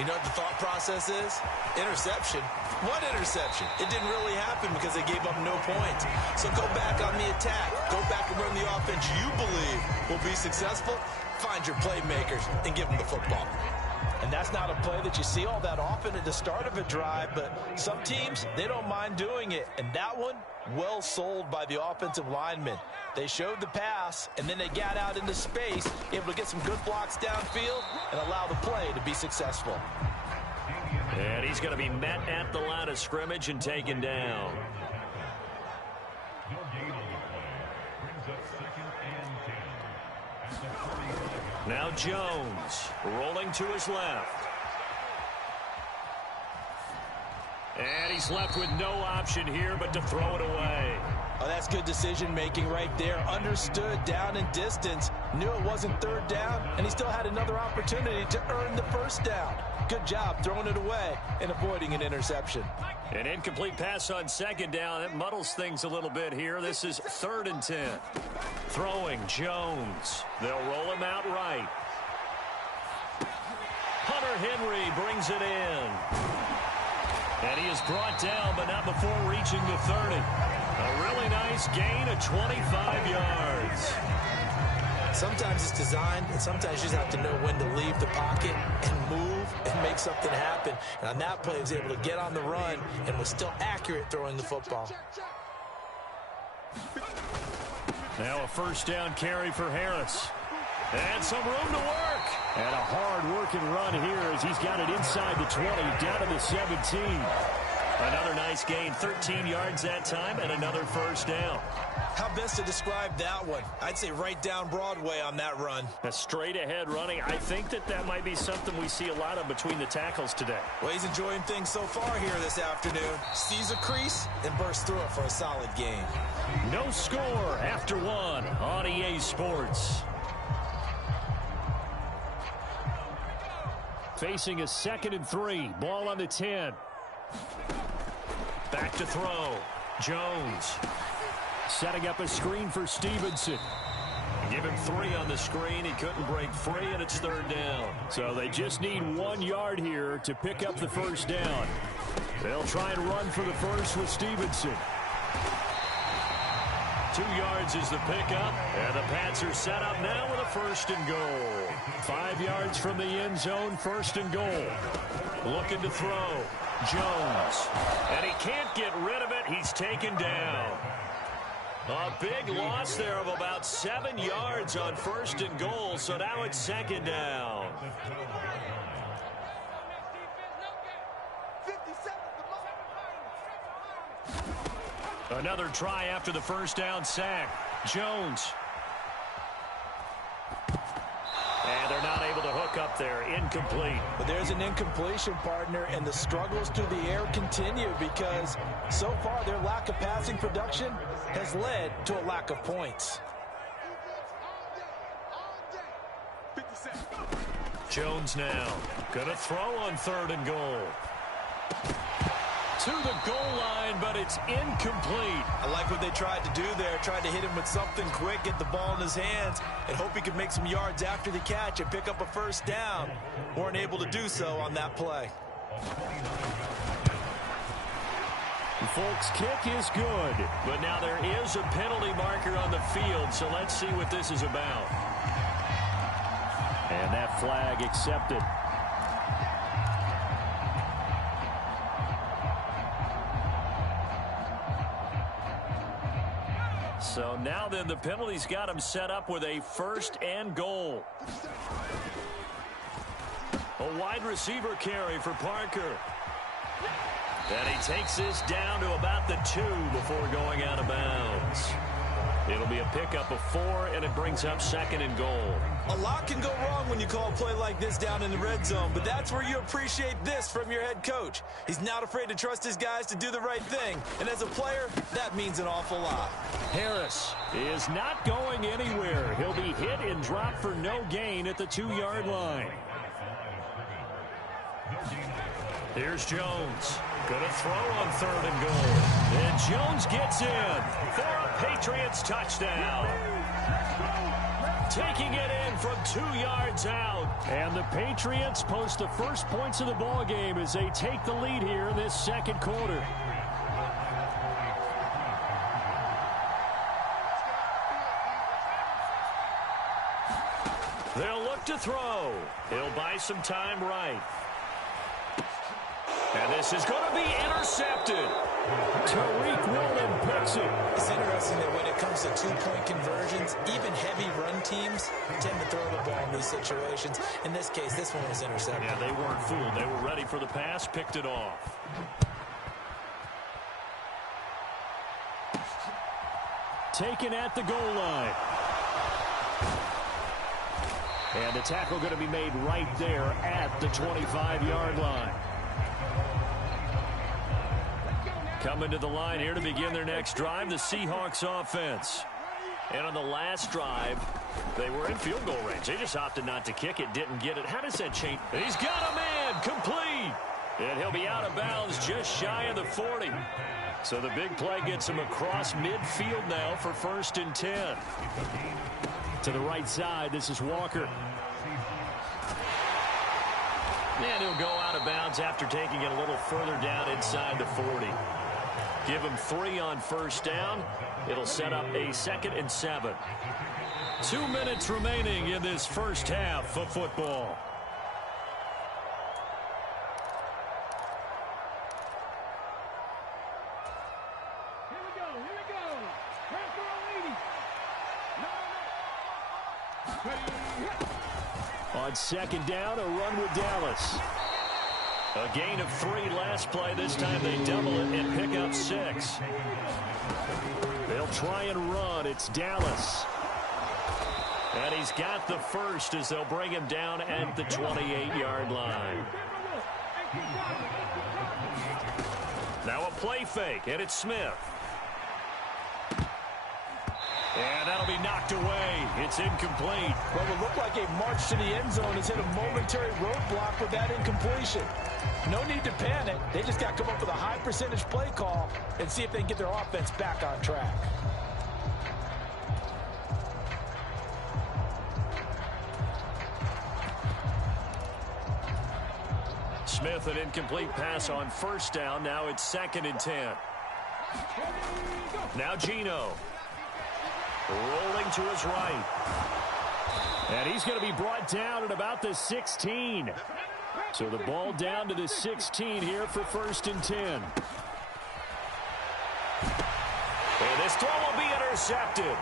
You know what the thought process is? Interception. What interception? It didn't really happen because they gave up no points. So go back on the attack. Go back and run the offense you believe will be successful. Find your playmakers and give them the football. And that's not a play that you see all that often at the start of a drive, but some teams, they don't mind doing it. And that one, well sold by the offensive linemen. They showed the pass, and then they got out into space, able to get some good blocks downfield and allow the play to be successful. And he's going to be met at the line of scrimmage and taken down. Now Jones rolling to his left. And he's left with no option here but to throw it away. Oh, that's good decision-making right there. Understood down and distance. Knew it wasn't third down, and he still had another opportunity to earn the first down. Good job throwing it away and avoiding an interception. An incomplete pass on second down. That muddles things a little bit here. This is 3rd and 10. Throwing Jones. They'll roll him out right. Hunter Henry brings it in. And he is brought down, but not before reaching the 30. A really nice gain of 25 yards. Sometimes it's designed, and sometimes you just have to know when to leave the pocket and move and make something happen. And on that play, he was able to get on the run and was still accurate throwing the football. Now a first down carry for Harris. And some room to work. And a hard-working run here as he's got it inside the 20, down to the 17. Another nice gain, 13 yards that time, and another first down. How best to describe that one? I'd say right down Broadway on that run. A straight-ahead running. I think that might be something we see a lot of between the tackles today. Well, he's enjoying things so far here this afternoon. Sees a crease and bursts through it for a solid gain. No score after one on EA Sports. Facing a 2nd and 3. Ball on the 10. Back to throw. Jones. Setting up a screen for Stevenson. Give him 3 on the screen. He couldn't break free, and it's 3rd down. So they just need 1 yard here to pick up the first down. They'll try and run for the first with Stevenson. 2 yards is the pickup, and the Pats are set up now with a 1st and goal. 5 yards from the end zone, 1st and goal. Looking to throw. Jones. And he can't get rid of it. He's taken down. A big loss there of about 7 yards on 1st and goal, so now it's 2nd down. Another try after the first down sack. Jones. And they're not able to hook up there. Incomplete. But there's an incompletion, partner, and the struggles through the air continue because so far their lack of passing production has led to a lack of points. Jones now. Gonna throw on 3rd and goal. To the goal line, but it's incomplete. I like what they tried to do there. Tried to hit him with something quick, get the ball in his hands, and hope he could make some yards after the catch and pick up a first down. Weren't able to do so on that play. Folks, kick is good. But now there is a penalty marker on the field, so let's see what this is about. And that flag accepted. So now then the penalty's got him set up with a 1st and goal. A wide receiver carry for Parker. And he takes this down to about the 2 before going out of bounds. It'll be a pickup of 4, and it brings up 2nd and goal. A lot can go wrong when you call a play like this down in the red zone, but that's where you appreciate this from your head coach. He's not afraid to trust his guys to do the right thing, and as a player, that means an awful lot. Harris is not going anywhere. He'll be hit and dropped for no gain at the 2-yard line. Here's Jones. Gonna throw on 3rd and goal. And Jones gets in for a Patriots touchdown. taking it in from 2 yards out. And the Patriots post the first points of the ball game as they take the lead here in this second quarter. They'll look to throw. He'll buy some time right. And this is going to be intercepted. Tariq Woolen picks it. It's interesting that when it comes to two-point conversions, even heavy run teams tend to throw the ball in these situations. In this case, this one was intercepted. Yeah, they weren't fooled. They were ready for the pass, picked it off. Taken at the goal line. And the tackle going to be made right there at the 25-yard line. Coming to the line here to begin their next drive, the Seahawks offense. And on the last drive, they were in field goal range. They just opted not to kick it, didn't get it. How does that change? He's got a man, complete. And he'll be out of bounds just shy of the 40. So the big play gets him across midfield now for 1st and 10. To the right side, this is Walker. And he'll go out of bounds after taking it a little further down inside the 40. Give him 3 on 1st down. It'll set up a 2nd and 7. 2 minutes remaining in this first half of football. On 2nd down, a run with Dallas. A gain of 3 last play. This time they double it and pick up 6. They'll try and run. It's Dallas. And he's got the first as they'll bring him down at the 28-yard line. Now a play fake, and it's Smith. And that'll be knocked away. It's incomplete. What would look like a march to the end zone has hit a momentary roadblock with that incompletion. No need to panic. They just got to come up with a high percentage play call and see if they can get their offense back on track. Smith, an incomplete pass on 1st down. Now it's 2nd and 10. Now Geno. Rolling to his right. And he's going to be brought down at about the 16. So the ball down to the 16 here for 1st and 10. And this throw will be intercepted.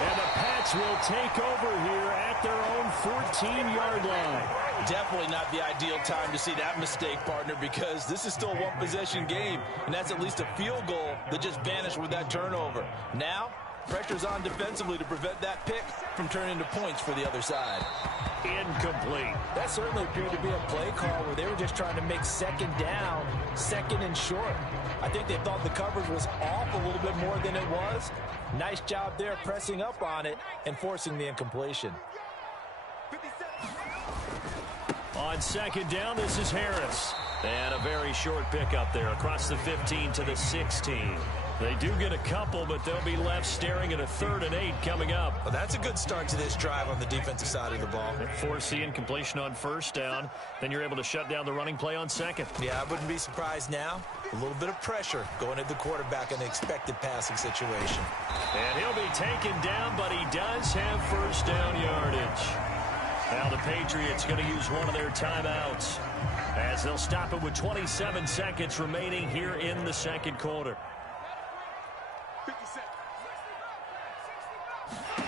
And the Pats will take over here at their own 14-yard line. Definitely not the ideal time to see that mistake, partner, because this is still a one-possession game, and that's at least a field goal that just vanished with that turnover. Now, pressure's on defensively to prevent that pick from turning into points for the other side. Incomplete. That certainly appeared to be a play call where they were just trying to make 2nd down, 2nd and short. I think they thought the coverage was off a little bit more than it was. Nice job there pressing up on it and forcing the incompletion. On 2nd down, this is Harris. And a very short pickup there across the 15 to the 16. They do get a couple, but they'll be left staring at a 3rd and 8 coming up. Well, that's a good start to this drive on the defensive side of the ball. Force the incompletion on 1st down. Then you're able to shut down the running play on 2nd. Yeah, I wouldn't be surprised now. A little bit of pressure going at the quarterback in the expected passing situation. And he'll be taken down, but he does have 1st down yardage. Now the Patriots going to use one of their timeouts as they'll stop it with 27 seconds remaining here in the 2nd quarter.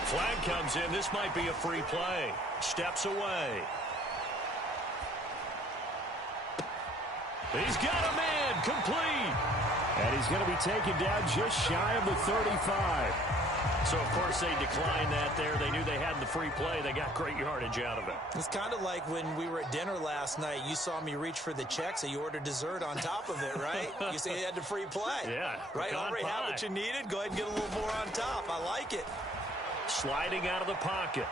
Flag comes in. This might be a free play. Steps away. He's got a man, complete. And he's going to be taken down just shy of the 35. So, of course, they declined that there. They knew they had the free play. They got great yardage out of it. It's kind of like when we were at dinner last night. You saw me reach for the check, so you ordered dessert on top of it, right? You say you had the free play. Yeah. Right? Already had what you needed. Go ahead and get a little more on top. I like it. Sliding out of the pocket.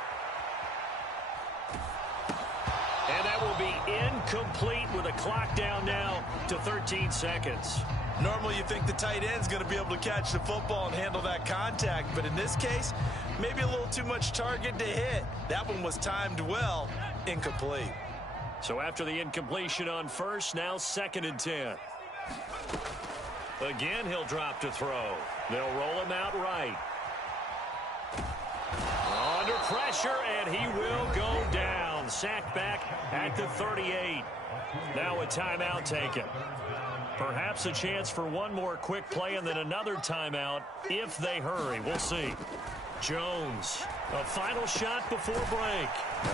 And that will be incomplete with a clock down now to 13 seconds. Normally you think the tight end's going to be able to catch the football and handle that contact, but in this case, maybe a little too much target to hit. That one was timed well, incomplete. So after the incompletion on first, now 2nd and 10. Again, he'll drop to throw. They'll roll him out right. Under pressure, and he will go down. Sacked back at the 38. Now a timeout taken. Perhaps a chance for one more quick play and then another timeout if they hurry. We'll see. Jones, a final shot before break.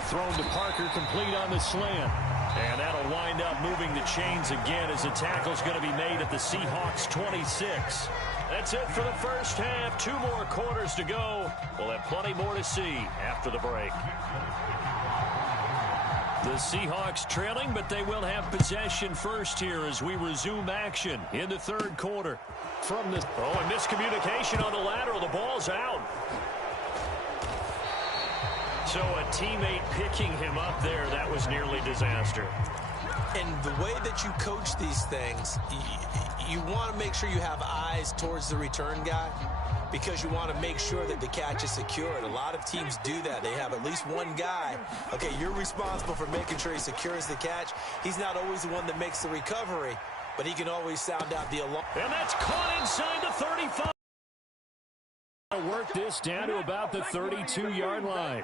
Thrown to Parker, complete on the slant. And that'll wind up moving the chains again as the tackle's going to be made at the Seahawks 26. That's it for the first half. 2 more quarters to go. We'll have plenty more to see after the break. The Seahawks trailing, but they will have possession first here as we resume action in the 3rd quarter. From this, and miscommunication on the lateral. The ball's out. So a teammate picking him up there, that was nearly disaster. And the way that you coach these things, you want to make sure you have eyes towards the return guy because you want to make sure that the catch is secured. A lot of teams do that. They have at least one guy. Okay, you're responsible for making sure he secures the catch. He's not always the one that makes the recovery, but he can always sound out the alarm. And that's caught inside the 35. Work this down to about the 32-yard line.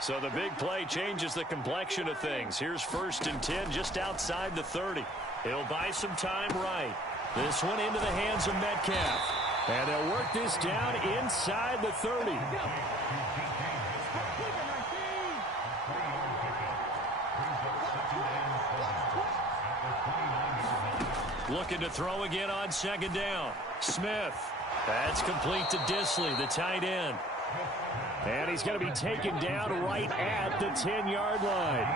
So the big play changes the complexion of things. Here's 1st and 10 just outside the 30. He'll buy some time right. This one into the hands of Metcalf. And they'll work this down inside the 30. Looking to throw again on 2nd down. Smith. That's complete to Disley, the tight end. And he's going to be taken down right at the 10-yard line.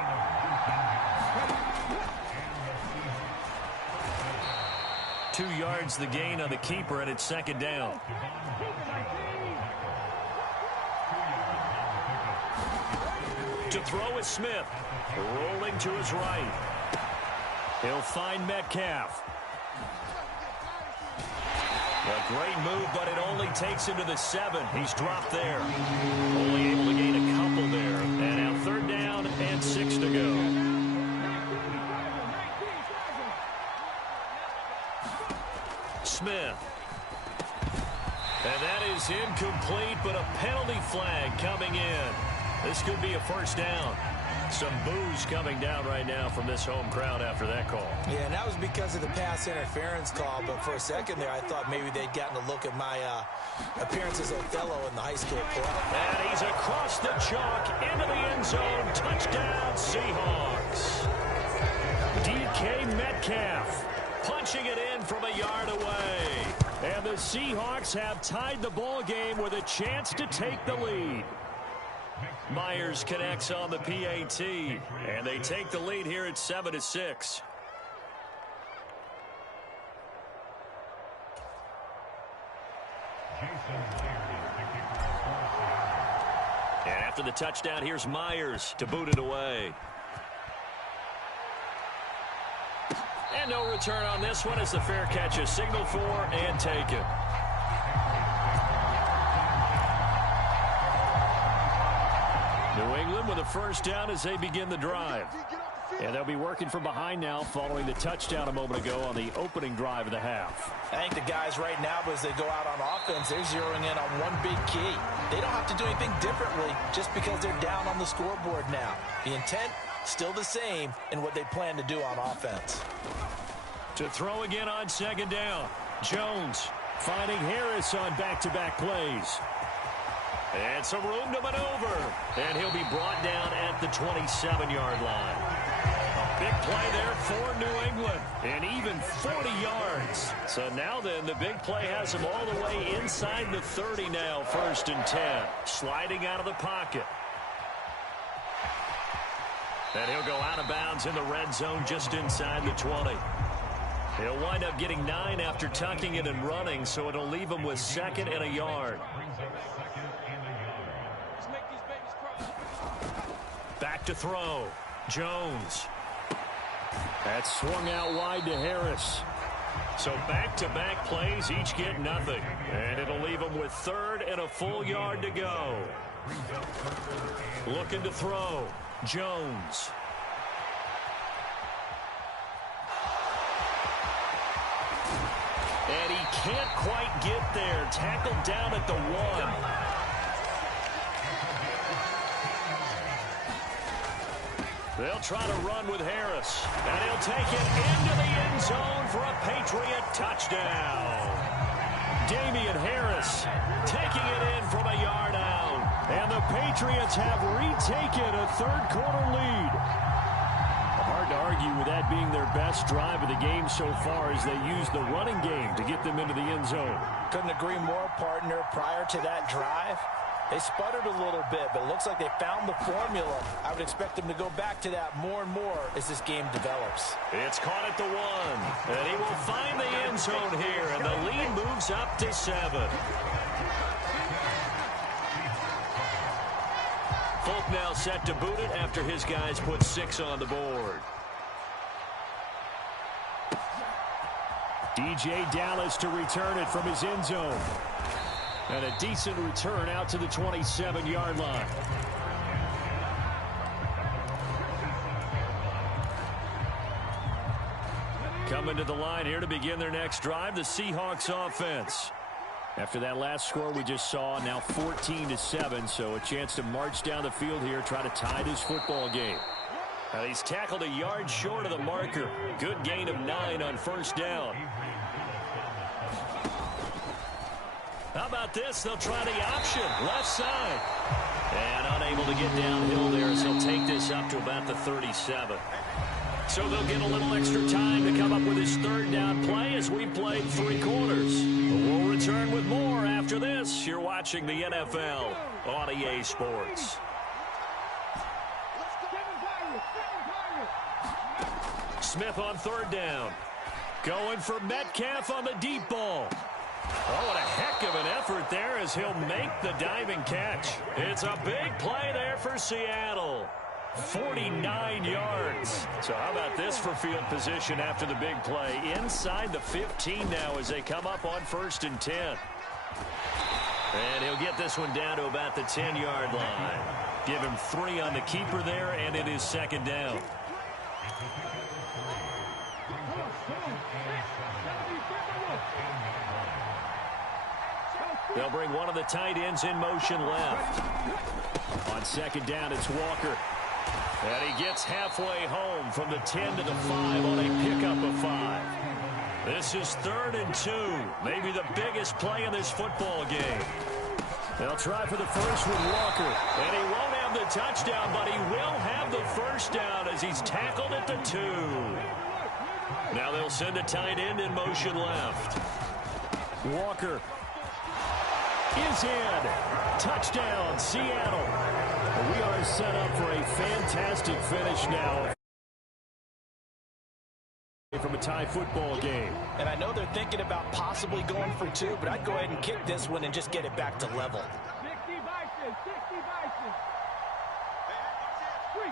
Two yards the gain on the keeper, and it's 2nd down. To throw is Smith. Rolling to his right. He'll find Metcalf. A great move, but it only takes him to the 7. He's dropped there. Only able to gain a couple there. And now 3rd down and 6 to go. Smith. And that is incomplete, but a penalty flag coming in. This could be a 1st down. Some boos coming down right now from this home crowd after that call. Yeah, and that was because of the pass interference call, but for a second there I thought maybe they'd gotten a look at my appearance as Othello in the high school play. And he's across the chalk into the end zone. Touchdown, Seahawks. DK Metcalf punching it in from a yard away. And the Seahawks have tied the ball game with a chance to take the lead. Myers connects on the PAT, and they take the lead here at 7-6. And after the touchdown, here's Myers to boot it away. And no return on this one as the fair catch is signaled for and taken. New England with a 1st down as they begin the drive. And they'll be working from behind now following the touchdown a moment ago on the opening drive of the half. I think the guys right now, as they go out on offense, they're zeroing in on one big key. They don't have to do anything differently just because they're down on the scoreboard now. The intent, still the same in what they plan to do on offense. To throw again on 2nd down. Jones finding Harris on back-to-back plays. And some room to maneuver. And he'll be brought down at the 27-yard line. A big play there for New England. And even 40 yards. So now then, the big play has him all the way inside the 30 now. 1st and 10. Sliding out of the pocket. And he'll go out of bounds in the red zone just inside the 20. He'll wind up getting 9 after tucking it and running, so it'll leave him with 2nd and a yard. Back to throw. Jones. That's swung out wide to Harris. So back-to-back plays, each get nothing. And it'll leave them with third and a full yard to go. Looking to throw. Jones. And he can't quite get there. Tackled down at the 1. They'll try to run with Harris. And he'll take it into the end zone for a Patriot touchdown. Damian Harris taking it in from a yard out. And the Patriots have retaken a third-quarter lead. Hard to argue with that being their best drive of the game so far as they use the running game to get them into the end zone. Couldn't agree more, partner. Prior to that drive, they sputtered a little bit, but it looks like they found the formula. I would expect them to go back to that more and more as this game develops. It's caught at the 1, and he will find the end zone here, and the lead moves up to 7. Folk now set to boot it after his guys put 6 on the board. DJ Dallas to return it from his end zone. And a decent return out to the 27-yard line. Coming to the line here to begin their next drive, the Seahawks offense. After that last score we just saw, now 14-7, so a chance to march down the field here, try to tie this football game. Now he's tackled a yard short of the marker. Good gain of 9 on first down. How about this? They'll try the option, left side. And unable to get downhill there as he'll take this up to about the 37. So they'll get a little extra time to come up with his third down play as we played 3 quarters. We'll return with more after this. You're watching the NFL on EA Sports. Smith on third down. Going for Metcalf on the deep ball. Oh, what a heck of an effort there as he'll make the diving catch. It's a big play there for Seattle. 49 yards. So how about this for field position after the big play? Inside the 15 now as they come up on 1st and 10. And he'll get this one down to about the 10-yard line. Give him 3 on the keeper there, and it is 2nd down. They'll bring one of the tight ends in motion left. On 2nd down, it's Walker. And he gets halfway home from the 10 to the 5 on a pickup of 5. This is 3rd and 2. Maybe the biggest play in this football game. They'll try for the first with Walker. And he won't have the touchdown, but he will have the first down as he's tackled at the 2. Now they'll send a tight end in motion left. Walker is in. Touchdown, Seattle. We are set up for a fantastic finish now from a tie football game. And I know they're thinking about possibly going for 2, but I'd go ahead and kick this one and just get it back to level.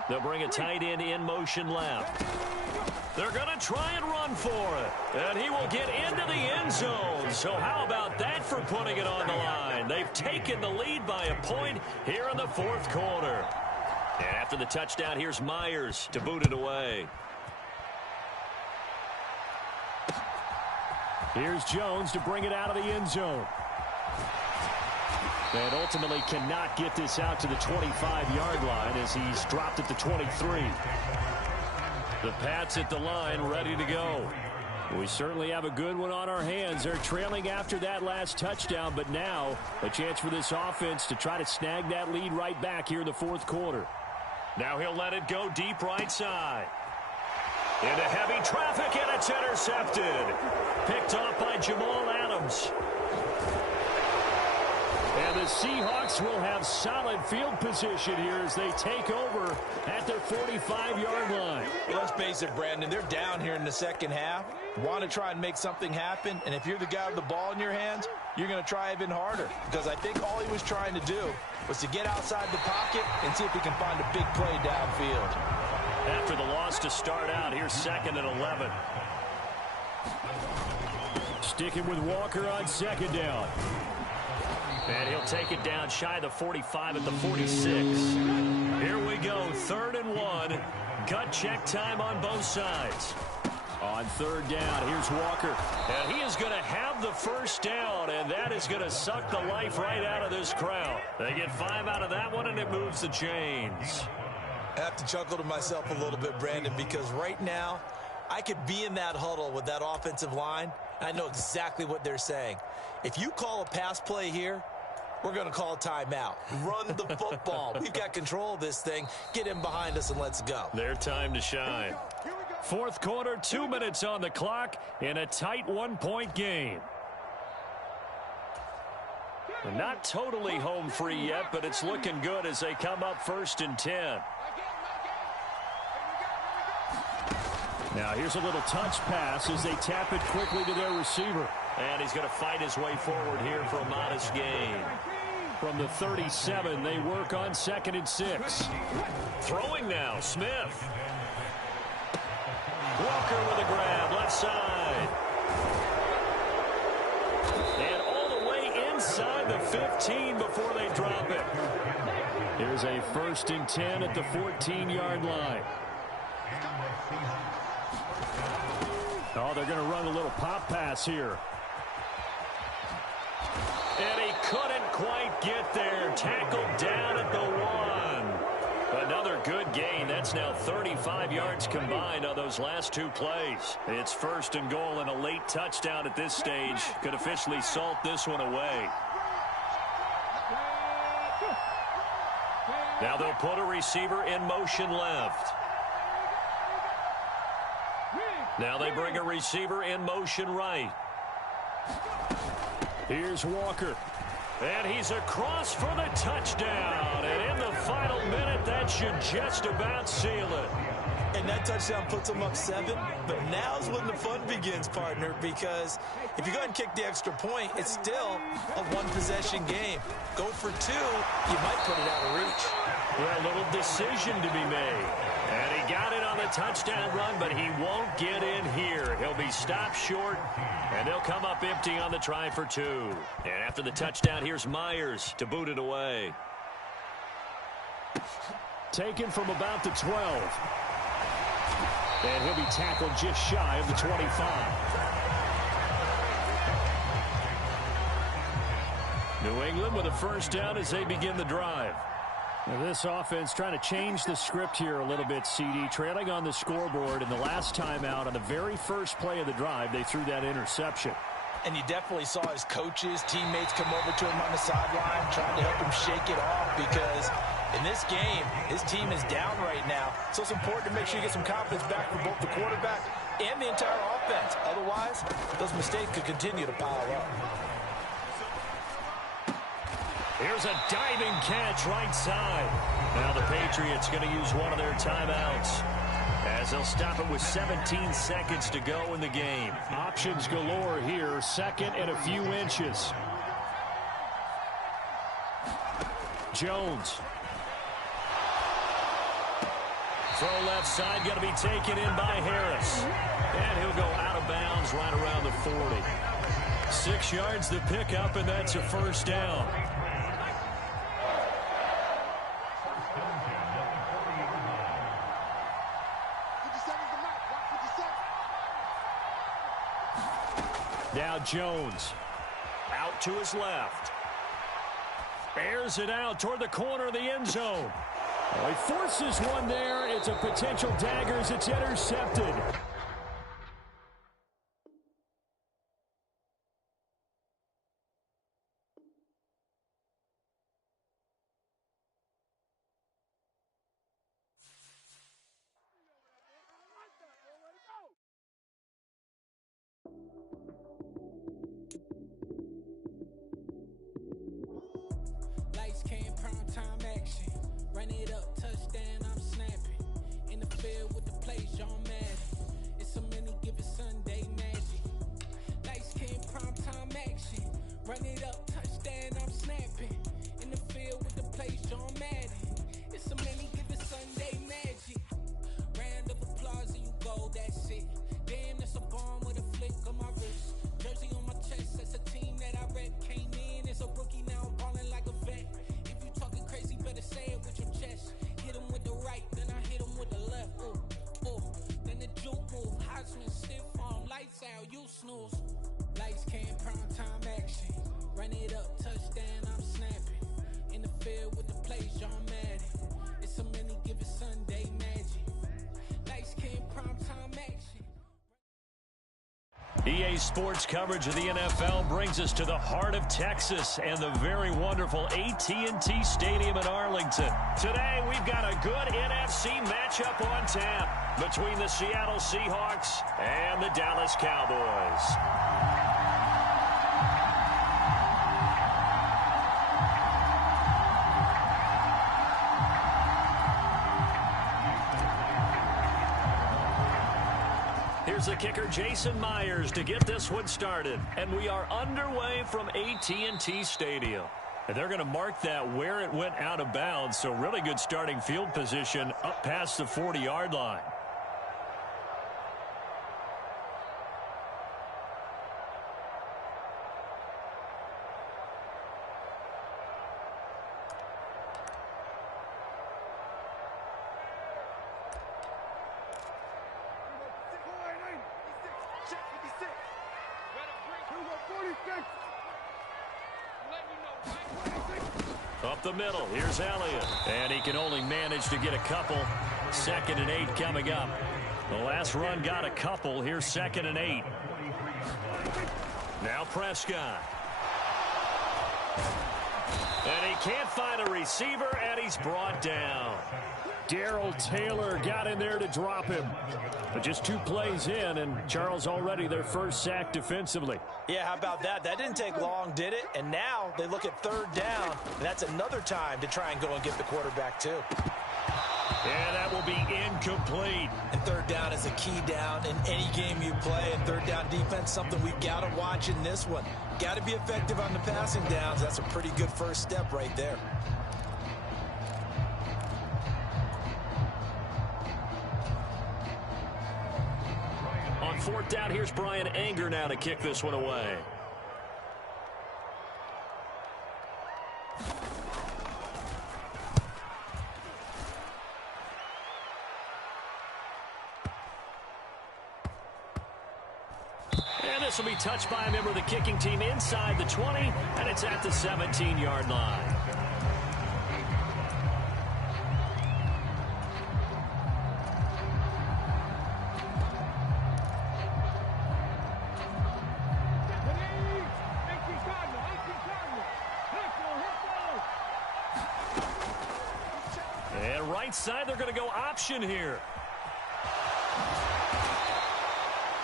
They'll bring a tight end in motion left. They're going to try and run for it. And he will get into the end zone. So how about that for putting it on the line? They've taken the lead by a point here in the 4th quarter. And after the touchdown, here's Myers to boot it away. Here's Jones to bring it out of the end zone. And ultimately cannot get this out to the 25-yard line as he's dropped at the 23. The Pats at the line, ready to go. We certainly have a good one on our hands. They're trailing after that last touchdown, but now a chance for this offense to try to snag that lead right back here in the 4th quarter. Now he'll let it go deep right side. Into heavy traffic, and it's intercepted. Picked off by Jamal Adams. And the Seahawks will have solid field position here as they take over at their 45-yard line. Let's face it, Brandon, they're down here in the second half. Want to try and make something happen, and if you're the guy with the ball in your hands, you're going to try even harder, because I think all he was trying to do was to get outside the pocket and see if he can find a big play downfield. After the loss to start out, here's 2nd and 11. Sticking with Walker on second down. And he'll take it down shy of the 45 at the 46. Here we go, 3rd and 1. Gut check time on both sides. On 3rd down, here's Walker. And he is going to have the first down, and that is going to suck the life right out of this crowd. They get 5 out of that one, and it moves the chains. I have to chuckle to myself a little bit, Brandon, because right now I could be in that huddle with that offensive line, and I know exactly what they're saying. If you call a pass play here, we're going to call a timeout. Run the football. We've got control of this thing. Get in behind us and let's go. Their time to shine. 4th quarter, 2 minutes on the clock in a tight 1-point game. And not totally home free yet, but it's looking good as they come up 1st and 10. Now here's a little touch pass as they tap it quickly to their receiver. And he's going to fight his way forward here for a modest gain. From the 37, they work on 2nd and 6. Throwing now, Smith. Walker with a grab, left side. And all the way inside the 15 before they drop it. Here's a 1st and 10 at the 14-yard line. Oh, they're going to run a little pop pass here. And he couldn't quite get there. Tackled down at the 1. Another good gain. That's now 35 yards combined on those last 2 plays. It's 1st and goal and a late touchdown at this stage. Could officially salt this one away. Now they'll put a receiver in motion left. Now they bring a receiver in motion right. Here's Walker. And he's across for the touchdown. And in the final minute, that should just about seal it. And that touchdown puts them up 7. But now's when the fun begins, partner, because if you go ahead and kick the extra point, it's still a 1-possession game. Go for 2, you might put it out of reach. Well, a little decision to be made. And he got it on the touchdown run, but he won't get in here. He'll be stopped short, and they'll come up empty on the try for 2. And after the touchdown, here's Myers to boot it away. Taken from about the 12. And he'll be tackled just shy of the 25. New England with a first down as they begin the drive. Now this offense trying to change the script here a little bit, CD. Trailing on the scoreboard, and the last time out on the very first play of the drive, they threw that interception. And you definitely saw his coaches, teammates come over to him on the sideline, trying to help him shake it off, because in this game, his team is down right now. So it's important to make sure you get some confidence back for both the quarterback and the entire offense. Otherwise, those mistakes could continue to pile up. Here's a diving catch right side. Now the Patriots going to use one of their timeouts as they'll stop it with 17 seconds to go in the game. Options galore here, 2nd and a few inches. Jones. Throw left side, going to be taken in by Harris. And he'll go out of bounds right around the 40. 6 yards to pick up, and that's a first down. Now Jones out to his left. Airs it out toward the corner of the end zone. Oh, he forces one there. It's a potential dagger as it's intercepted. Lights came, prime time action. Run it up, touchdown, I'm snapping. In the field with the play, John Madden. It's a many given Sunday magic. Lights came, prime time action. Run it up, touchdown, I'm snapping. In the field with the play, John Madden. It's a many given Sunday magic. Round of applause and you go, that's it. Damn, that's a bomb with a flick news. Lights came, prime time action. Run it up, touchdown, I'm snapping. In the field with the plays, y'all Madden. It's so many given Sunday magic. Lights came, prime time action. EA Sports coverage of the NFL brings us to the heart of Texas and the very wonderful AT&T Stadium in Arlington. Today, we've got a good NFC matchup on tap between the Seattle Seahawks and the Dallas Cowboys. Here's the kicker, Jason Myers, to get this one started. And we are underway from AT&T Stadium. And they're going to mark that where it went out of bounds. So really good starting field position up past the 40-yard line. Up the middle, here's Elliott. And he can only manage to get a couple. 2nd and 8 coming up. The last run got a couple. Here's 2nd and 8. Now Prescott. And he can't find a receiver, and he's brought down. Darrell Taylor got in there to drop him. But just 2 plays in, and Charles already their first sack defensively. Yeah, how about that? That didn't take long, did it? And now they look at 3rd down, and that's another time to try and go and get the quarterback too. And that will be incomplete. And 3rd down is a key down in any game you play. And 3rd down defense, something we've got to watch in this one. Got to be effective on the passing downs. That's a pretty good first step right there. On 4th down, here's Brian Anger now to kick this one away. And this will be touched by a member of the kicking team inside the 20, and it's at the 17-yard line. And right side, they're going to go option here.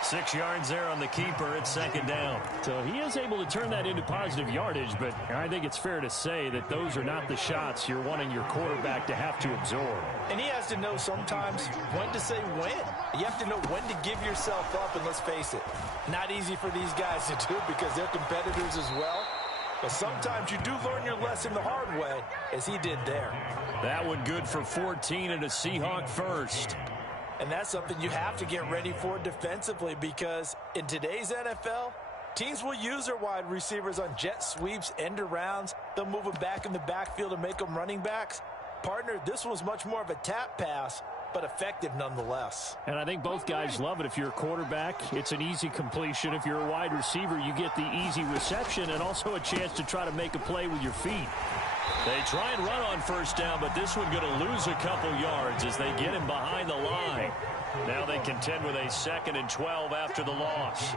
6 yards there on the keeper. It's 2nd down. So he is able to turn that into positive yardage, but I think it's fair to say that those are not the shots you're wanting your quarterback to have to absorb. And he has to know sometimes when to say when. You have to know when to give yourself up, and let's face it, not easy for these guys to do because they're competitors as well. But sometimes you do learn your lesson the hard way, as he did there. That one good for 14 and a Seahawk first. And that's something you have to get ready for defensively because in today's NFL, teams will use their wide receivers on jet sweeps, end arounds. They'll move them back in the backfield and make them running backs. Partner, this was much more of a tap pass, but effective nonetheless. And I think both guys love it. If you're a quarterback, it's an easy completion. If you're a wide receiver, you get the easy reception and also a chance to try to make a play with your feet. They try and run on 1st down, but this one going to lose a couple yards as they get him behind the line. Now they contend with a 2nd and 12 after the loss.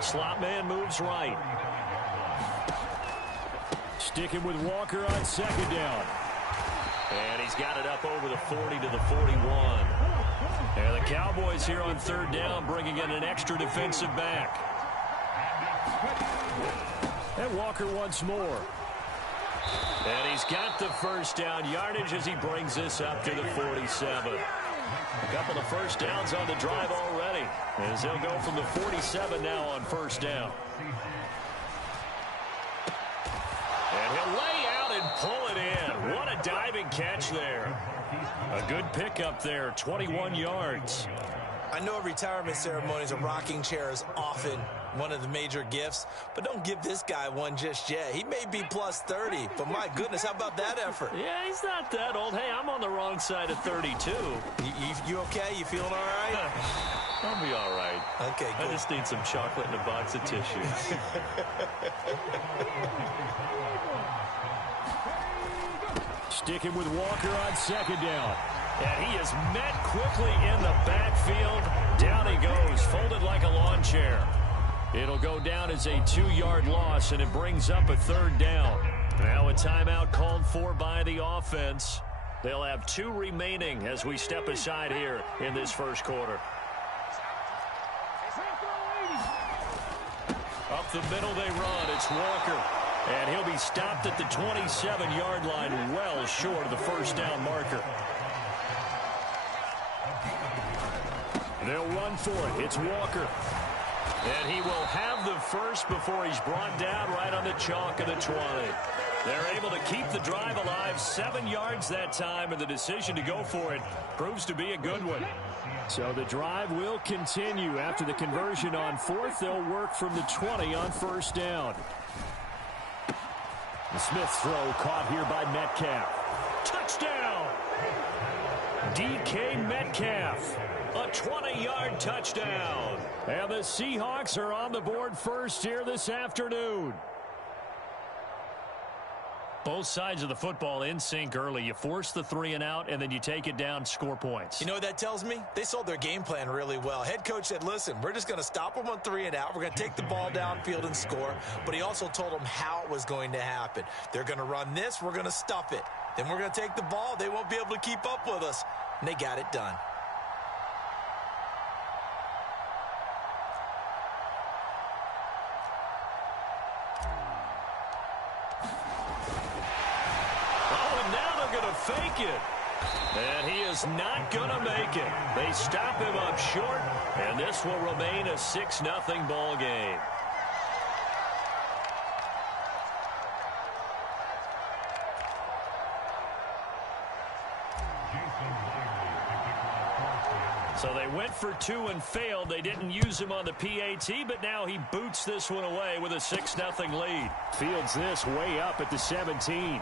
Slot man moves right. Sticking with Walker on 2nd down. And he's got it up over the 40 to the 41. And the Cowboys here on 3rd down bringing in an extra defensive back. And Walker once more. And he's got the 1st down yardage as he brings this up to the 47. A couple of 1st downs on the drive already as he'll go from the 47 now on 1st down. And he'll lay out and pull it in. What a diving catch there. A good pickup there, 21 yards. I know at retirement ceremonies, a rocking chair is often one of the major gifts, but don't give this guy one just yet. He may be plus 30, but my goodness, how about that effort? Yeah, he's not that old. Hey, I'm on the wrong side of 32. You okay? You feeling all right? I'll be all right. Okay, good. I just need some chocolate and a box of tissues. Sticking with Walker on second down. And he is met quickly in the backfield. Down he goes, folded like a lawn chair. It'll go down as a 2-yard loss, and it brings up a third down. Now a timeout called for by the offense. They'll have 2 remaining as we step aside here in this first quarter. Up the middle they run. It's Walker. And he'll be stopped at the 27-yard line, well short of the first down marker. They'll run for it. It's Walker. And he will have the first before he's brought down right on the chalk of the 20. They're able to keep the drive alive, 7 yards that time, and the decision to go for it proves to be a good one. So the drive will continue. After the conversion on 4th, they'll work from the 20 on first down. The Smith's throw caught here by Metcalf. Touchdown! DK Metcalf. A 20-yard touchdown. And the Seahawks are on the board first here this afternoon. Both sides of the football in sync early. You force the 3 and out, and then you take it down, score points. You know what that tells me? They sold their game plan really well. Head coach said, listen, we're just going to stop them on 3 and out. We're going to take the ball downfield and score. But he also told them how it was going to happen. They're going to run this. We're going to stuff it. Then we're going to take the ball. They won't be able to keep up with us. And they got it done. Fake it. And he is not going to make it. They stop him up short, and this will remain a 6-0 ball game. So they went for 2 and failed. They didn't use him on the PAT, but now he boots this one away with a 6-0 lead. Fields this way up at the 17.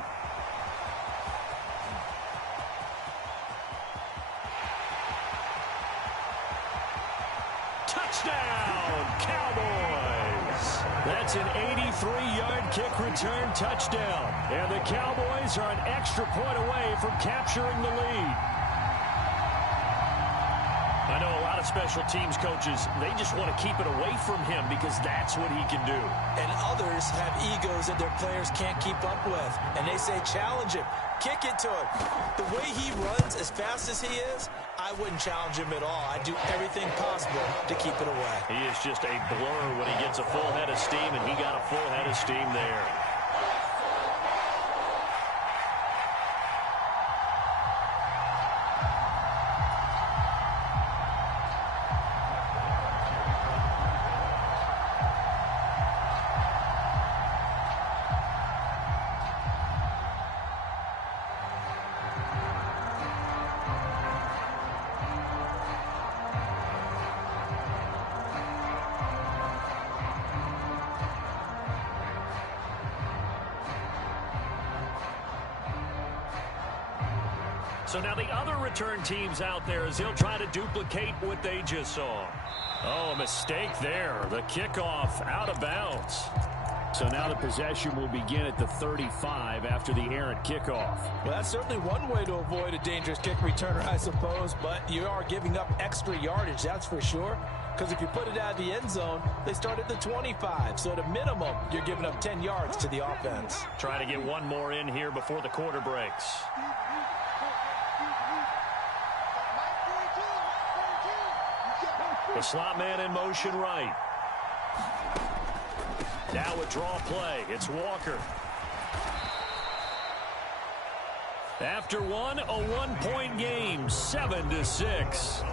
Touchdown, Cowboys! That's an 83-yard kick return touchdown. And the Cowboys are an extra point away from capturing the lead. I know a lot of special teams coaches, they just want to keep it away from him because that's what he can do. And others have egos that their players can't keep up with. And they say, challenge him. Kick it to him. The way he runs as fast as he is, I wouldn't challenge him at all. I'd do everything possible to keep it away. He is just a blur when he gets a full head of steam, and he got a full head of steam there. So now the other return teams out there as they'll try to duplicate what they just saw. Oh, a mistake there. The kickoff out of bounds. So now the possession will begin at the 35 after the errant kickoff. Well, that's certainly one way to avoid a dangerous kick returner, I suppose, but you are giving up extra yardage, that's for sure. Because if you put it out of the end zone, they start at the 25. So at a minimum, you're giving up 10 yards to the offense. Trying to get one more in here before the quarter breaks. The slot man in motion right. Now a draw play. It's Walker. After one, a one-point game, 7-6.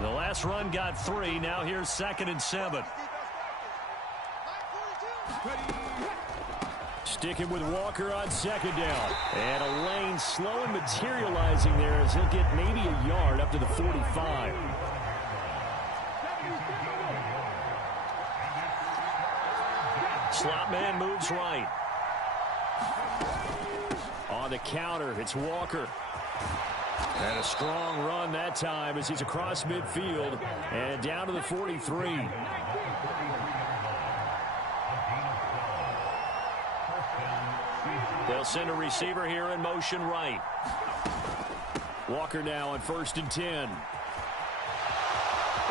The last run got 3. Now here's 2nd and 7. Sticking with Walker on second down. And a lane slow and materializing there as he'll get maybe a yard up to the 45. Slot man moves right. On the counter, it's Walker. And a strong run that time as he's across midfield and down to the 43. They'll send a receiver here in motion right. Walker now on 1st and 10.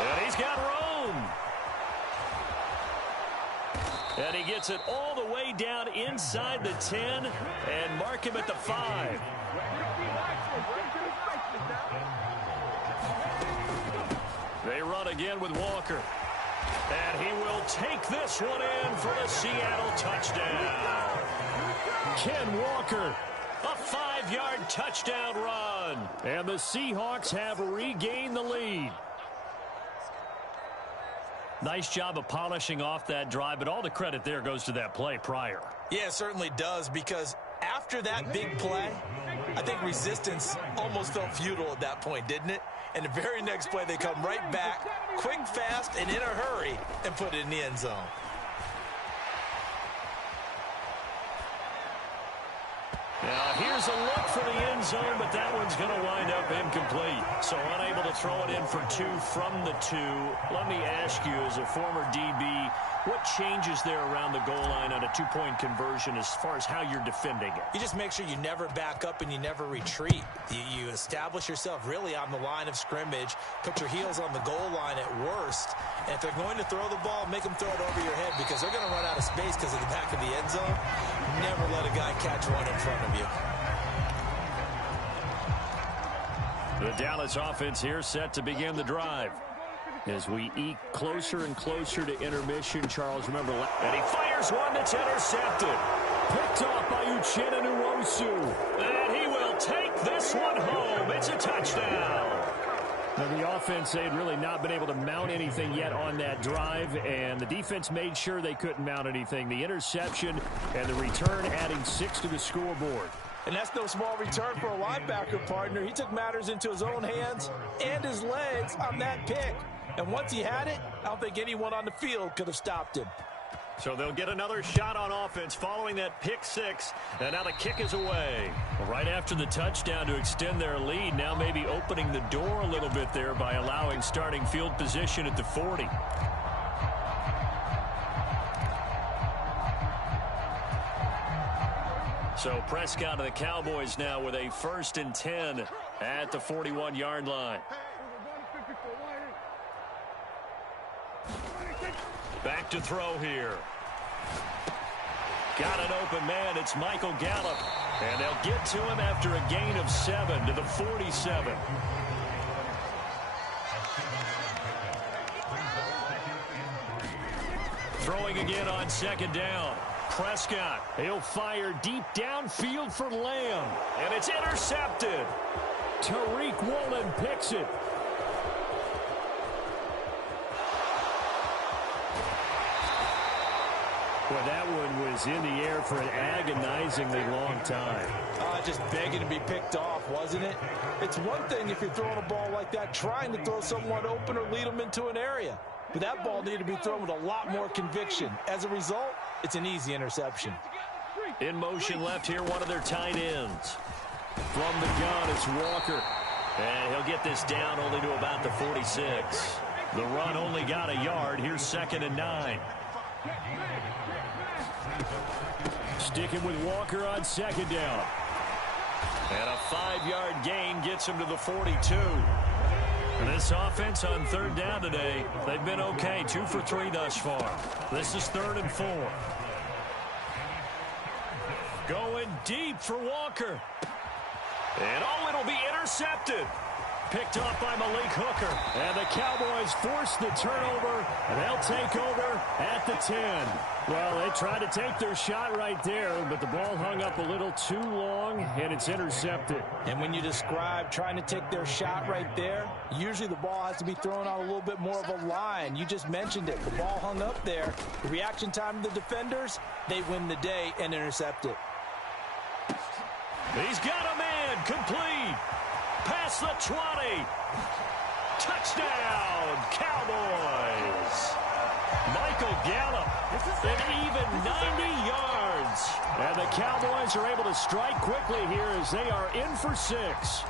And he's got room. And he gets it all the way down inside the 10 and mark him at the 5. They run again with Walker. And he will take this one in for the Seattle touchdown. Ken Walker, a 5-yard touchdown run. And the Seahawks have regained the lead. Nice job of polishing off that drive, but all the credit there goes to that play prior. Yeah, it certainly does, because after that big play, I think resistance almost felt futile at that point, didn't it? And the very next play, they come right back, quick, fast, and in a hurry, and put it in the end zone. Now, here's a look for the end zone, but that one's going to wind up incomplete. So unable to throw it in for 2 from the 2. Let me ask you, as a former DB, what changes there around the goal line on a 2-point conversion as far as how you're defending it? You just make sure you never back up and you never retreat. You establish yourself really on the line of scrimmage, put your heels on the goal line at worst, and if they're going to throw the ball, make them throw it over your head, because they're going to run out of space because of the back of the end zone. Never let a guy catch one in front of you. The Dallas offense here set to begin the drive. As we eke closer and closer to intermission, Charles, remember, and he fires one that's intercepted. Picked off by Uchenna Nwosu. And he will take this one home. It's a touchdown. Now, the offense, they had really not been able to mount anything yet on that drive, and the defense made sure they couldn't mount anything. The interception and the return adding 6 to the scoreboard. And that's no small return for a linebacker, partner. He took matters into his own hands and his legs on that pick. And once he had it, I don't think anyone on the field could have stopped him. So they'll get another shot on offense following that pick 6. And now the kick is away. Right after the touchdown to extend their lead, now maybe opening the door a little bit there by allowing starting field position at the 40. So Prescott and the Cowboys now with a 1st and 10 at the 41-yard line. Back to throw here. Got an open man. It's Michael Gallup. And they'll get to him after a gain of 7 to the 47. Throwing again on 2nd down. Prescott, he'll fire deep downfield for Lamb. And it's intercepted. Tariq Woolen picks it. Well, that one was in the air for an agonizingly long time. Just begging to be picked off, wasn't it? It's one thing if you're throwing a ball like that, trying to throw someone open or lead them into an area. But that ball needed to be thrown with a lot more conviction. As a result, it's an easy interception. In motion left here, one of their tight ends. From the gun, it's Walker. And he'll get this down only to about the 46. The run only got a yard. Here's 2nd and 9. Sticking with Walker on 2nd down. And a 5-yard gain gets him to the 42. And this offense on 3rd down today, they've been okay. 2 for 3 thus far. This is 3rd and 4. Going deep for Walker. And it'll be intercepted. picked off by Malik Hooker. And the Cowboys force the turnover, and they'll take over at the 10. Well, they tried to take their shot right there, but the ball hung up a little too long, and it's intercepted. And when you describe trying to take their shot right there, usually the ball has to be thrown on a little bit more of a line. You just mentioned it. The ball hung up there. The reaction time of the defenders, they win the day and intercept it. He's got a man, complete. Past the 20. Touchdown, Cowboys. Michael Gallup, an even 90 yards. And the Cowboys are able to strike quickly here as they are in for 6.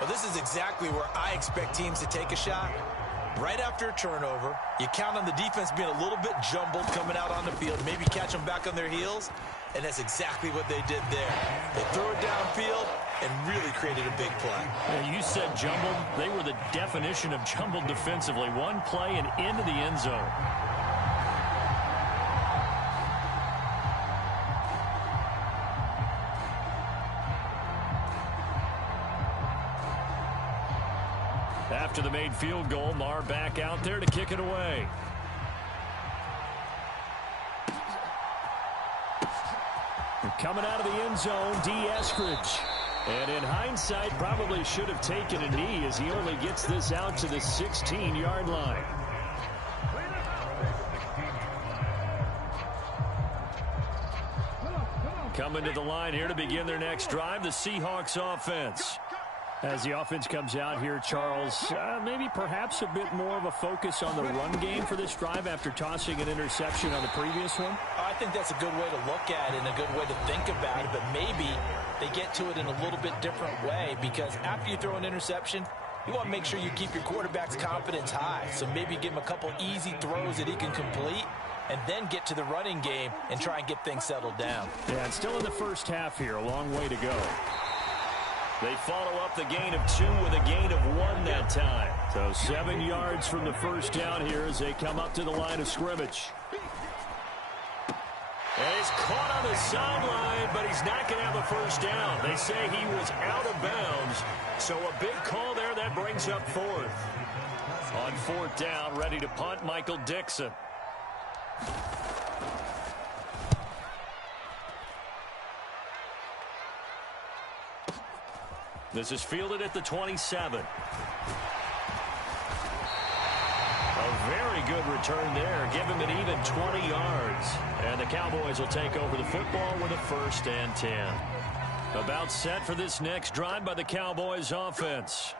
Well, this is exactly where I expect teams to take a shot. Right after a turnover, you count on the defense being a little bit jumbled coming out on the field, maybe catch them back on their heels, and that's exactly what they did there. They threw it downfield and really created a big play. Yeah, you said jumbled. They were the definition of jumbled defensively. One play and into the end zone. After the made field goal, Marr back out there to kick it away. Coming out of the end zone, D. Eskridge. And in hindsight, probably should have taken a knee as he only gets this out to the 16-yard line. Coming to the line here to begin their next drive, the Seahawks offense. As the offense comes out here, Charles, maybe perhaps a bit more of a focus on the run game for this drive after tossing an interception on the previous one? I think that's a good way to look at it and a good way to think about it, but maybe they get to it in a little bit different way because after you throw an interception, you want to make sure you keep your quarterback's confidence high. So maybe give him a couple easy throws that he can complete and then get to the running game and try and get things settled down. Yeah, and still in the first half here, a long way to go. They follow up the gain of 2 with a gain of 1 that time. So 7 yards from the first down here as they come up to the line of scrimmage. And he's caught on the sideline, but he's not going to have a first down. They say he was out of bounds. So a big call there that brings up 4th. On 4th down, ready to punt, Michael Dixon. This is fielded at the 27. A very good return there. Give him an even 20 yards. And the Cowboys will take over the football with a 1st and 10. About set for this next drive by the Cowboys offense.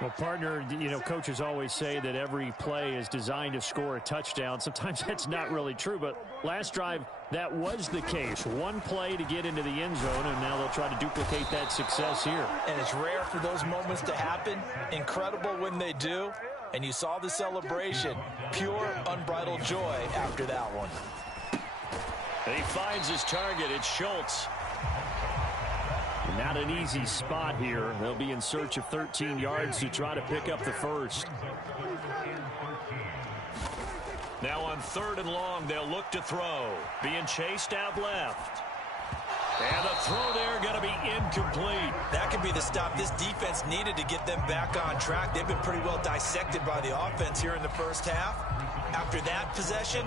Well, partner, you know, coaches always say that every play is designed to score a touchdown. Sometimes that's not really true, but last drive, that was the case. One play to get into the end zone, and now they'll try to duplicate that success here. And it's rare for those moments to happen. Incredible when they do. And you saw the celebration. Pure, unbridled joy after that one. And he finds his target. It's Schultz. Not an easy spot here. They'll be in search of 13 yards to try to pick up the 1st. Now on 3rd and long, they'll look to throw. Being chased out left. And the throw there going to be incomplete. That could be the stop this defense needed to get them back on track. They've been pretty well dissected by the offense here in the first half. After that possession,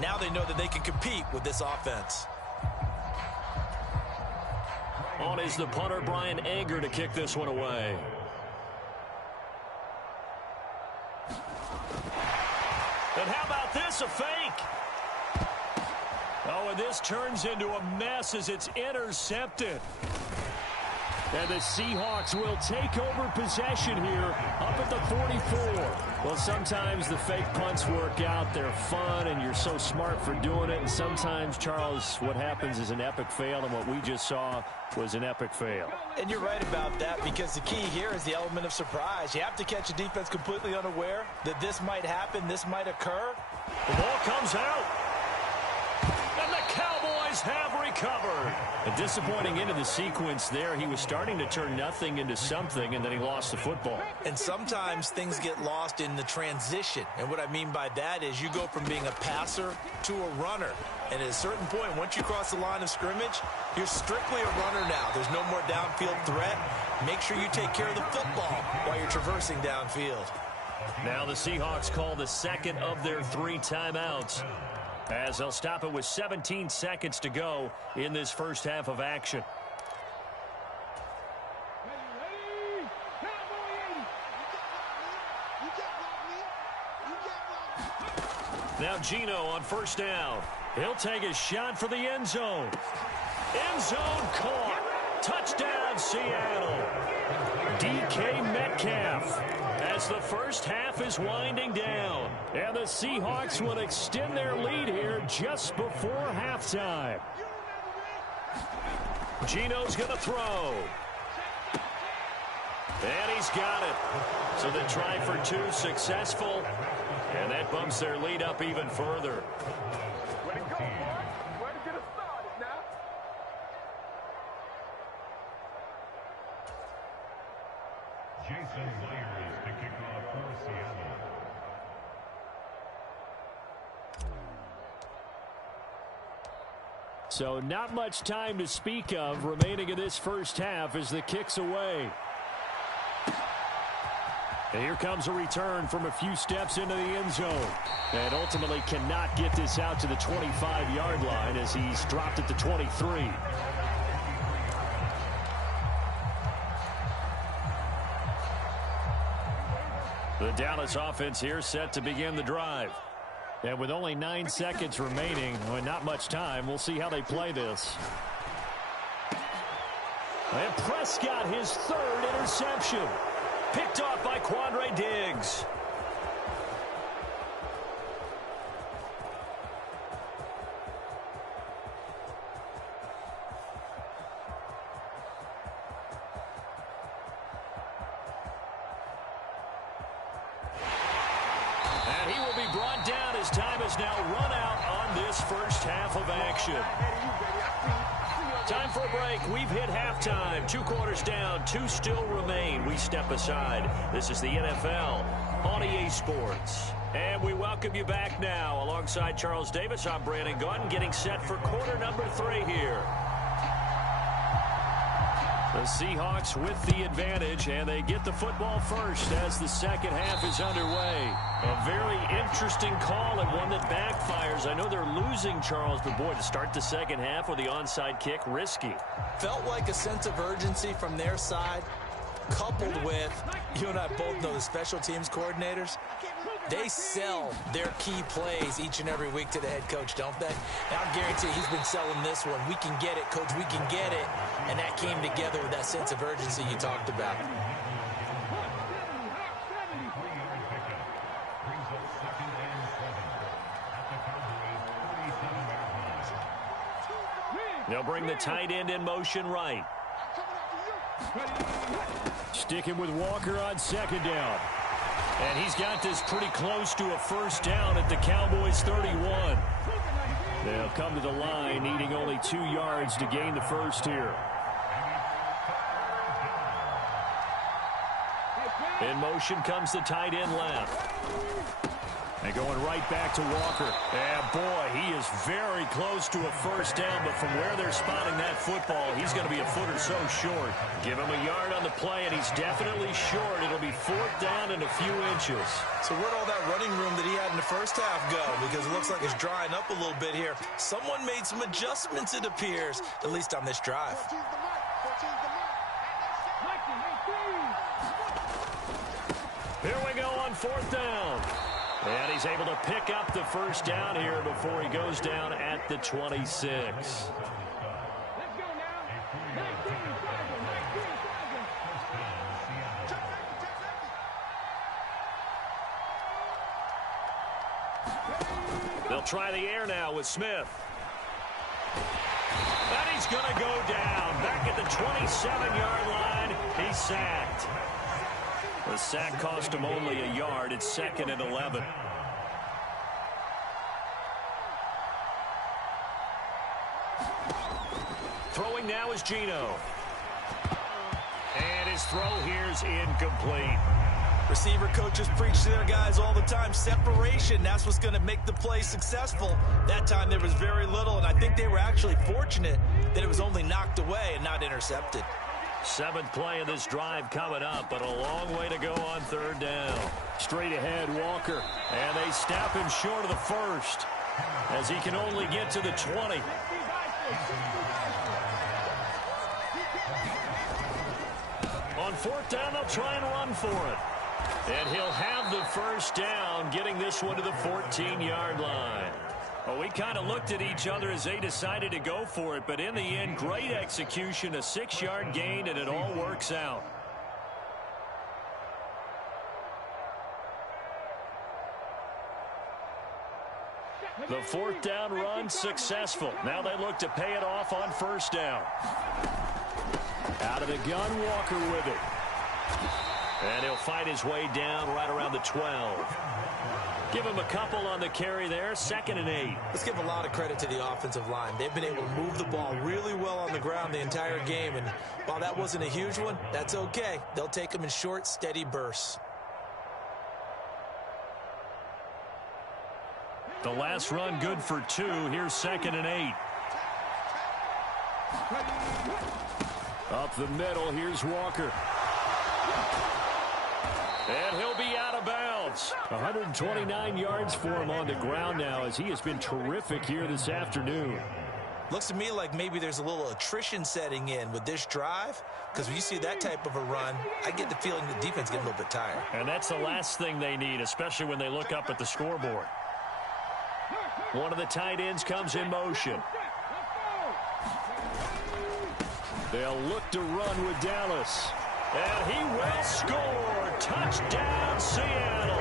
now they know that they can compete with this offense. On is the punter, Brian Anger, to kick this one away. And how about this, a fake? Oh, and this turns into a mess as it's intercepted. And the Seahawks will take over possession here up at the 44. Well, sometimes the fake punts work out. They're fun, and you're so smart for doing it. And sometimes, Charles, what happens is an epic fail, and what we just saw was an epic fail. And you're right about that because the key here is the element of surprise. You have to catch a defense completely unaware that this might happen, this might occur. The ball comes out. And the Cowboys have recovered. recovered. A disappointing end of the sequence there. He was starting to turn nothing into something, and then he lost the football. And sometimes things get lost in the transition. And what I mean by that is you go from being a passer to a runner. And at a certain point, once you cross the line of scrimmage, you're strictly a runner now. There's no more downfield threat. Make sure you take care of the football while you're traversing downfield. Now the Seahawks call the second of their 3 timeouts, as they'll stop it with 17 seconds to go in this first half of action. Now Geno on first down. He'll take a shot for the end zone. End zone caught. Touchdown, Seattle. DK Metcalf, as the first half is winding down. And the Seahawks will extend their lead here just before halftime. Geno's going to throw. And he's got it. So the try for 2 successful. And that bumps their lead up even further. So not much time to speak of remaining in this first half as the kick's away. And here comes a return from a few steps into the end zone. And ultimately cannot get this out to the 25-yard line as he's dropped at the 23. The Dallas offense here set to begin the drive. And with only 9 seconds remaining, well, not much time, we'll see how they play this. And Prescott, his 3rd interception. Picked off by Quandre Diggs. And he will be brought down as time is now run out on this first half of action. Time for a break. We've hit halftime. 2 quarters down. 2 still remain. We step aside. This is the NFL on EA Sports. And we welcome you back now. Alongside Charles Davis, I'm Brandon Gaudin, getting set for quarter number 3 here. The Seahawks with the advantage, and they get the football first as the second half is underway. A very interesting call and one that backfires. I know they're losing, Charles, but boy, to start the second half with the onside kick, risky. Felt like a sense of urgency from their side, coupled with, you and I both know the special teams coordinators, they sell their key plays each and every week to the head coach, don't they? And I guarantee he's been selling this one. We can get it, coach, we can get it. And that came together with that sense of urgency you talked about. They'll bring the tight end in motion right. Sticking with Walker on second down. And he's got this pretty close to a first down at the Cowboys' 31. They'll come to the line, needing only 2 yards to gain the first here. In motion comes the tight end left. And going right back to Walker. And boy, he is very close to a first down, but from where they're spotting that football, he's going to be a foot or so short. Give him a yard on the play, and he's definitely short. It'll be 4th down and a few inches. So where'd all that running room that he had in the first half go? Because it looks like it's drying up a little bit here. Someone made some adjustments, it appears, at least on this drive. Here we go on 4th down. And he's able to pick up the first down here before he goes down at the 26. They'll try the air now with Smith. And he's going to go down. Back at the 27-yard line, he's sacked. The sack cost him only a yard. It's 2nd and 11. Throwing now is Geno. And his throw here is incomplete. Receiver coaches preach to their guys all the time. Separation, that's what's going to make the play successful. That time there was very little, and I think they were actually fortunate that it was only knocked away and not intercepted. 7th play of this drive coming up, but a long way to go on 3rd down. Straight ahead, Walker. And they snap him short of the first as he can only get to the 20. On 4th down, they'll try and run for it. And he'll have the first down, getting this one to the 14-yard line. Well, we kind of looked at each other as they decided to go for it, but in the end, great execution, a 6-yard gain, and it all works out. The 4th down run successful. Now they look to pay it off on 1st down. Out of the gun, Walker with it. And he'll fight his way down right around the 12. Give him a couple on the carry there. 2nd and 8. Let's give a lot of credit to the offensive line. They've been able to move the ball really well on the ground the entire game. And while that wasn't a huge one, that's okay. They'll take them in short, steady bursts. The last run good for 2. Here's 2nd and 8. Up the middle, here's Walker. And he'll be out of bounds. 129 yards for him on the ground now as he has been terrific here this afternoon. Looks to me like maybe there's a little attrition setting in with this drive, because when you see that type of a run, I get the feeling the defense getting a little bit tired. And that's the last thing they need, especially when they look up at the scoreboard. One of the tight ends comes in motion. They'll look to run with Dallas. And he will score. Touchdown, Seattle.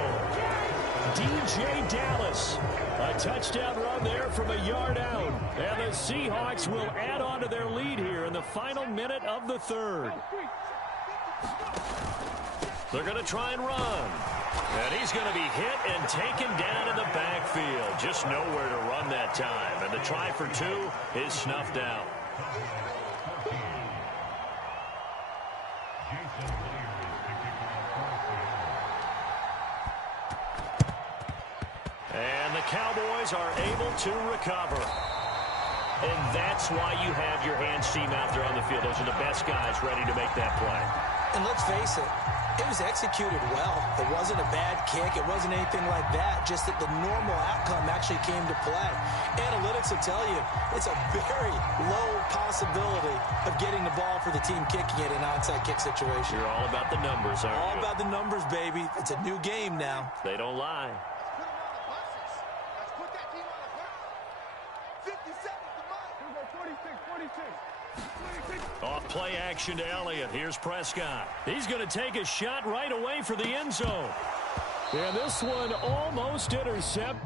DJ Dallas. A touchdown run there from a yard out. And the Seahawks will add on to their lead here in the final minute of the 3rd. They're going to try and run. And he's going to be hit and taken down in the backfield. Just nowhere to run that time. And the try for 2 is snuffed out. And the Cowboys are able to recover. And that's why you have your hands team out there on the field. Those are the best guys ready to make that play. And let's face it, it was executed well. It wasn't a bad kick. It wasn't anything like that. Just that the normal outcome actually came to play. Analytics will tell you it's a very low possibility of getting the ball for the team kicking it in an onside kick situation. You're all about the numbers, aren't you? All about the numbers, baby. It's a new game now. They don't lie. Off play action to Elliott. Here's Prescott. He's going to take a shot right away for the end zone. And this one almost intercepted.